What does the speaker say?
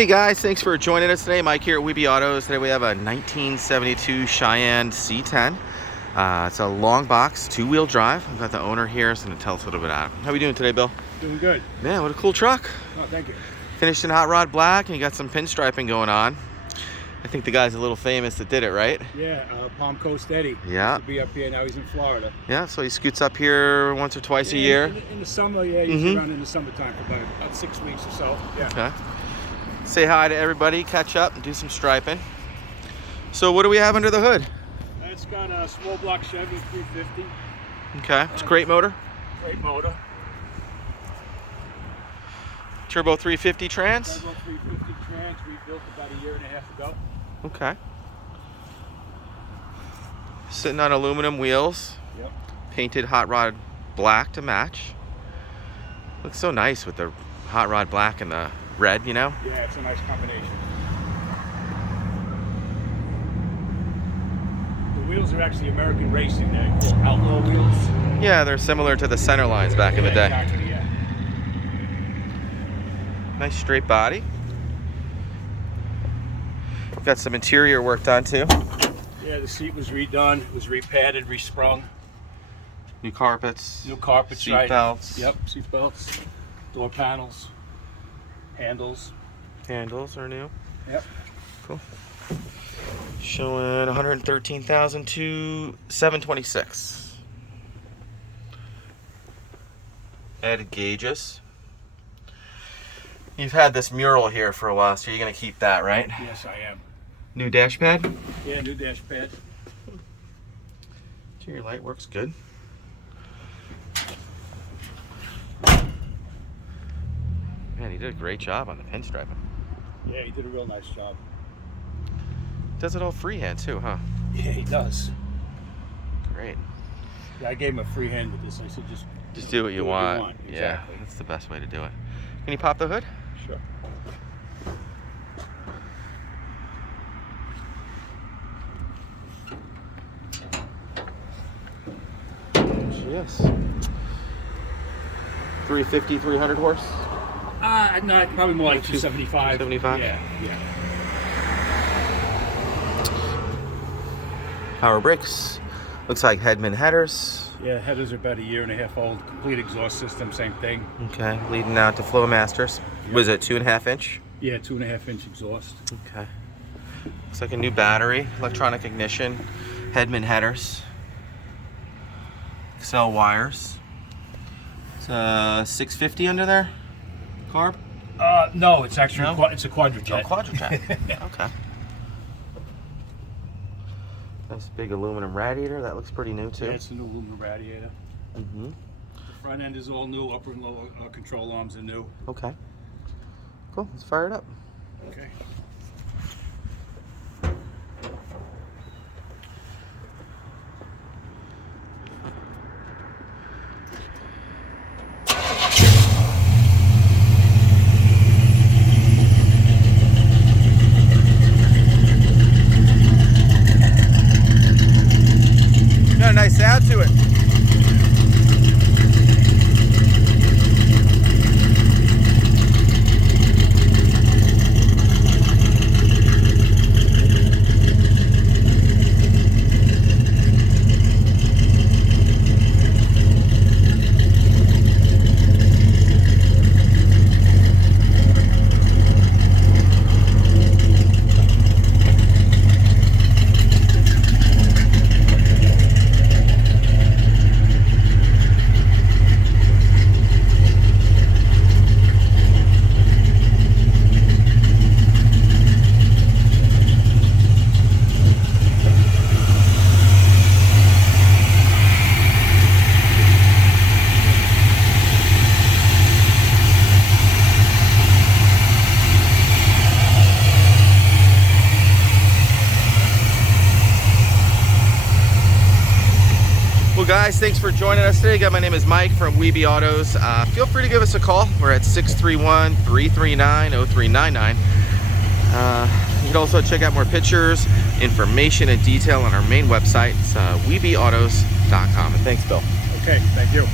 Hey guys, thanks for joining us today. Mike here at WeBe Autos. Today we have a 1972 Cheyenne C10. It's a long box, two-wheel drive. We've got the owner here, so I'm gonna tell us a little bit about it. How are we doing today, Bill? Doing good. Man, what a cool truck. Oh, thank you. Finished in hot rod black, and you got some pinstriping going on. I think the guy's a little famous that did it, right? Yeah, Palm Coast Eddie. Yeah. Used to be up here, now he's in Florida. Yeah, so he scoots up here once or twice a year. In the summer, yeah, he's around in the summertime for about 6 weeks or so. Yeah. Okay. Say hi to everybody, catch up, and do some striping. So what do we have under the hood? It's got a small block Chevy 350. Okay, it's a crate motor. Great motor. Turbo 350 trans. Turbo 350 trans we built about a year and a half ago. Okay. Sitting on aluminum wheels. Yep. Painted hot rod black to match. Looks so nice with the hot rod black and the red, you know? Yeah, it's a nice combination. The wheels are actually American racing. They're called Outlaw wheels. Yeah, they're similar to the center lines back in the day. Exactly, yeah. Nice straight body. Got some interior work done too. Yeah, the seat was redone. It was repadded, Re-Sprung. New carpets. New carpets, right? Seatbelts. Yep, seat belts. Door panels. Handles. Handles are new. Yep. Cool. Showing 113,000 to 726. Added gauges. You've had this mural here for a while, so you're gonna keep that, right? Yes, I am. New dash pad. Yeah, new dash pad. Interior light works good. Man, he did a great job on the pinstriping. Yeah, he did a real nice job. Does it all freehand too, huh? Yeah, he does. Great. Yeah, I gave him a free hand with this. I said Just do what you want. Exactly. Yeah, that's the best way to do it. Can you pop the hood? Sure. Yes. 350, 300 horse? No, probably more like 275. 275? Yeah, yeah. Power brakes. Looks like Headman headers. Yeah, headers are about a year and a half old. Complete exhaust system, same thing. Okay, leading out to Flowmasters. Yep. Was it 2.5 inch? Yeah, 2.5 inch exhaust. Okay. Looks like a new battery, electronic ignition, Headman headers, Excell wires. It's 650 under there, carb? No, it's actually No? it's a Quadrajet. Oh, Quadrajet. Okay. Nice big aluminum radiator. That looks pretty new too. Yeah, it's a new aluminum radiator. Mm-hmm. The front end is all new. Upper and lower control arms are new. Okay. Cool. Let's fire it up. Okay. Got a nice sound to it. Well guys, thanks for joining us today. Again, my name is Mike from WeBe Autos. Feel free to give us a call. We're at 631-339-0399. You can also check out more pictures, information, and detail on our main website. It's webeautos.com. And thanks, Bill. Okay, thank you.